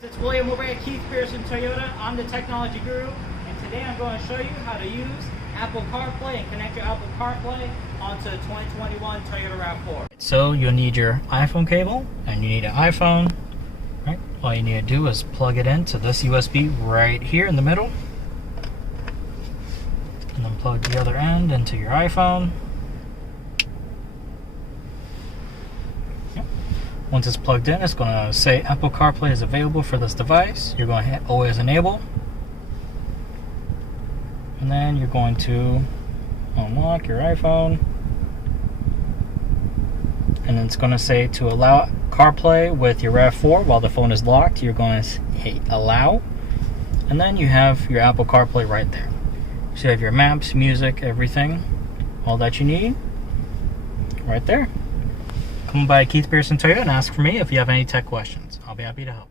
It's William over at Keith Pearson Toyota. I'm the technology guru, and today I'm going to show you how to use Apple Carplay and connect your Apple Carplay onto the 2021 Toyota RAV4. So you'll need your iPhone cable, and you need an iPhone. Right? All you need to do is plug it into this USB right here in the middle, and then plug the other end into your iPhone. Once it's plugged in, it's going to say Apple CarPlay is available for this device. You're going to hit always enable. And then you're going to unlock your iPhone. And then it's going to say to allow CarPlay with your RAV4 while the phone is locked. You're going to hit allow. And then you have your Apple CarPlay right there. So you have your maps, music, everything, all that you need right there. Come by Keith Pearson Toyota and ask for me if you have any tech questions. I'll be happy to help.